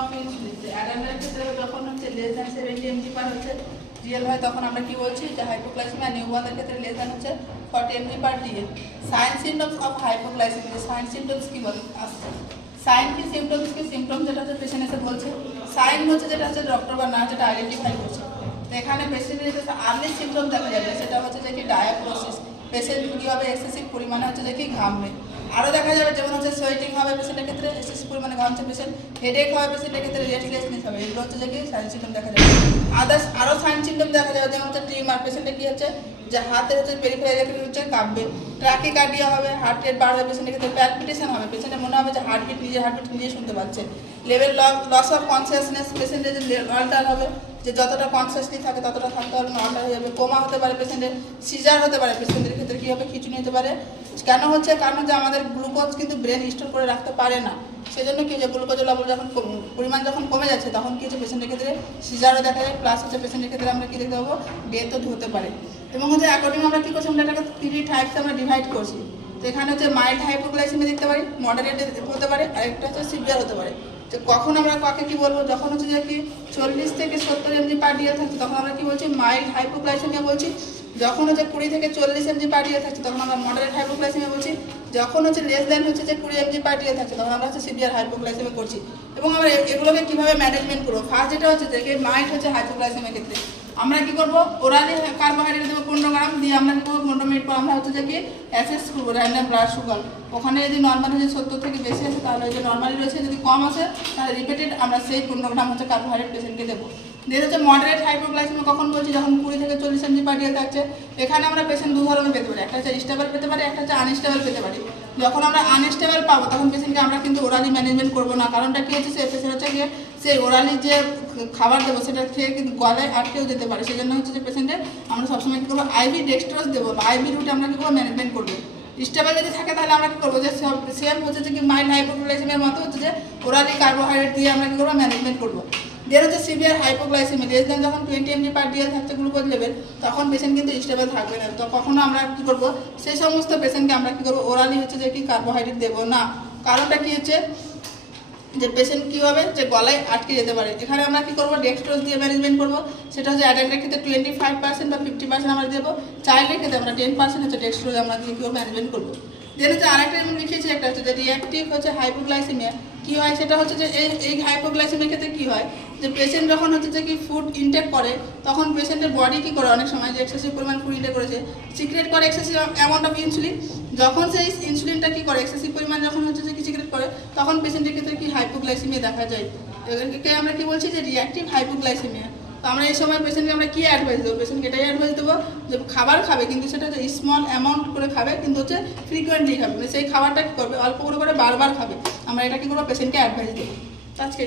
Of insulin অ্যাডাল্টের ক্ষেত্রে যখন হচ্ছে লেস দ্যান 70 mg পার হচ্ছে ডিএল হয় তখন আমরা কি বলছি যে হাইপোগ্লাইসেমিয়া নিউবর্নের ক্ষেত্রে লেস দ্যান হচ্ছে 40 mg per dL. Sign symptoms of hypoglycaemia sign symptoms কি বলে আসছে সাইন কি সিমটমস কি সিমটম যেটা হচ্ছে পেশেন্ট এসে বলছে সাইন হচ্ছে যেটা হচ্ছে ডক্টর বা নার্স যেটা আইডেন্টিফাই করছে। তো এখানে পেশেন্টের যে আর্লি সিমটম দেখা যাবে সেটা হচ্ছে যে কি ডায়াগ্নোসিস পেশেন্ট কী হবে এক্সেসিভ পরিমাণে হচ্ছে যে কি ঘামবে। আরও দেখা যাবে যেমন হচ্ছে সোয়েটিং হবে পেশেন্টের ক্ষেত্রে এক্সেসিভ পরিমাণে ঘামছে পেশেন্ট হেডেক হবে পেশেন্টের ক্ষেত্রে রেস্টলেসনেস হবে এগুলো হচ্ছে যে কি সাইন সিমটম দেখা যাবে। আদার্স আরও সাইন সিমটম দেখা যাবে যেমন হচ্ছে ট্রিমার পেশেন্টের কী হচ্ছে যে হাতে হচ্ছে পেরিফেরাল এরিয়া হচ্ছে কাঁপবে ট্রাকিকার্ডিয়া হবে হার্ট রেট বাড়বে পেশেন্টের ক্ষেত্রে প্যালপিটেশন হবে পেশেন্টের মনে হবে যে হার্টবিট নিজের হার্টবিট নিজে শুনতে পাচ্ছে। লেভেল লস অফ কনসিয়াসনেস পেশেন্টের যে অল্টার হবে যে যতটা কনসিয়াসলি থাকে ততটা থাকতে হবে অল্টার হয়ে যাবে কোমা হতে পারে পেশেন্টের সিজার হতে পারে পেশেন্টের ক্ষেত্রে কী হবে খিঁচুনি হতে পারে। কেন হচ্ছে কারণ যে আমাদের গ্লুকোজ কিন্তু ব্রেন স্টোর করে রাখতে পারে না সেজন্য কি যে গ্লুকোজের লেভেল যখন পরিমাণ যখন কমে যাচ্ছে তখন কি হচ্ছে পেশেন্টের ক্ষেত্রে সিজারও দেখা যায় প্লাস হচ্ছে পেশেন্টের ক্ষেত্রে আমরা কী দেখতে পাবো ডেথও হতে পারে। এবং হচ্ছে অ্যাকর্ডিং আমরা কী করছি আমরা এটাকে 3 টাইপসে আমরা ডিভাইড করছি। তো এখানে হচ্ছে মাইল্ড হাইপোগ্লাইসেমিয়া দেখতে পারি মডারেট হতে পারে আর একটা হচ্ছে সিভিয়ার হতে পারে। তো কখন আমরা কাকে কী বলবো যখন হচ্ছে যে কি 40 থেকে 70 mg পার ডিএল থাকছে তখন আমরা কী বলছি মাইল্ড হাইপোগ্লাইসেমিয়া বলছি। যখন হচ্ছে 20 থেকে 40 mg পার ডিএল থাকছে তখন আমরা মডারেট হাইপোগ্লাইসেমিয়া বলছি। যখন হচ্ছে লেস দ্যান হচ্ছে যে 20 mg পার ডিএল থাকছে তখন আমরা হচ্ছে সিভিয়ার হাইপোগ্লাইসেমিয়া করছি। এবং আমরা এগুলোকে কীভাবে ম্যানেজমেন্ট করবো ফার্স্ট যেটা হচ্ছে যে মাইল্ড হচ্ছে হাইপোগ্লাইসেমিয়ার ক্ষেত্রে আমরা কী করবো ওরালি কার্বোহাইড্রেট দেবো 15 গ্রাম দিয়ে আমরা কী করবো 15 মিনিট পর আমরা হচ্ছে যে কি অ্যাসেস করবো র্যান্ডাম ব্লাড সুগার ওখানে যদি নর্মাল হচ্ছে 70 থেকে বেশি আছে তাহলে যে নর্মালি রয়েছে যদি কম আসে তাহলে রিপিটেড আমরা সেই 15 গ্রাম হচ্ছে কার্বোহাইড্রেট পেশেন্টকে দেবো। দেন হচ্ছে মডারেট হাইপোগ্লাইসেমিয়া কখন বলছি যখন 20 থেকে 40 mg পার ডিএল থাকছে। এখানে আমরা পেশেন্ট দু ধরনের পেতে পারি একটা হচ্ছে স্টেবল পেতে পারি একটা হচ্ছে আনস্টেবল পেতে পারি। যখন আমরা আনস্টেবল পাবো তখন পেশেন্টকে আমরা কিন্তু ওরালি ম্যানেজমেন্ট করবো না কারণটা কী হচ্ছে সেই পেশেন্ট হচ্ছে গিয়ে সেই ওরালি যে খাবার দেবো সেটা খেয়ে কিন্তু গলায় আটকেও যেতে পারে সেজন্য হচ্ছে যে পেশেন্টে আমরা সবসময় কী করবো আইভি ডেক্সট্রোজ দেবো আইভি রুটে আমরা কী করবো ম্যানেজমেন্ট করবো। স্টেবল যদি থাকে তাহলে আমরা কী করবো যে সেম হচ্ছে যে কি মাইল্ড হাইপোগ্লাইসেমিয়ার মতো হচ্ছে যে ওরালি কার্বোহাইড্রেট দিয়ে আমরা কী করবো ম্যানেজমেন্ট করবো। দেন হচ্ছে সিভিয়ার হাইপোগ্লাইসেমিয়া লেস দেন যখন 20 mg পার ডিএল থাকছে গ্লুকোজ লেভেল তখন পেশেন্ট কিন্তু স্টেবল থাকবে না। তো কখনো আমরা কী করবো সেই সমস্ত পেশেন্টকে আমরা কী করবো ওরালি হচ্ছে যে কি কার্বোহাইড্রেট দেবো না। কারণটা কী হচ্ছে যে পেশেন্ট কী হবে যে গলায় আটকে যেতে পারে। এখানে আমরা কী করবো ডেক্সট্রোজ দিয়ে ম্যানেজমেন্ট করবো সেটা হচ্ছে অ্যাডাল্টের ক্ষেত্রে 25% বা 50% আমরা দেবো চাইল্ডের ক্ষেত্রে আমরা 10% হচ্ছে ডেক্সট্রোজ আমরা দিয়ে কী ম্যানেজমেন্ট করবো। দেন হচ্ছে আরেকটা লিখেছি একটা হচ্ছে যে রিঅ্যাক্টিভ হচ্ছে হাইপোগ্লাইসেমিয়া কী হয় সেটা হচ্ছে যে এই হাইপোগ্লাইসেমিয়ার ক্ষেত্রে কী হয় যে পেশেন্ট যখন হচ্ছে যে কি ফুড ইনটেক করে তখন পেশেন্টের বডি কী করে অনেক সময় যে এক্সেসিভ পরিমাণ ফুড ইনটেক করেছে সিক্রেট করে এক্সেসিভ অ্যামাউন্ট অফ ইনসুলিন। যখন সেই ইনসুলিনটা কী করে এক্সেসিভ পরিমাণ যখন হচ্ছে যে কি সিক্রেট করে তখন পেশেন্টের ক্ষেত্রে কি হাইপোগ্লাইসেমিয়া দেখা যায়। একে আমরা কি বলছি যে রিঅ্যাক্টিভ হাইপোগ্লাইসেমিয়া। তো আমরা এই সময় পেশেন্টকে আমরা কী অ্যাডভাইস দেবো পেশেন্টকে এটাই অ্যাডভাইস দেবো যে খাবার খাবে কিন্তু সেটা হচ্ছে স্মল অ্যামাউন্ট করে খাবে কিন্তু হচ্ছে ফ্রিকোয়েন্টলি খাবে সেই খাবারটা কী করবে অল্প করে বারবার খাবে আমরা এটা কী করবো পেশেন্টকে অ্যাডভাইস দেবো। আজকে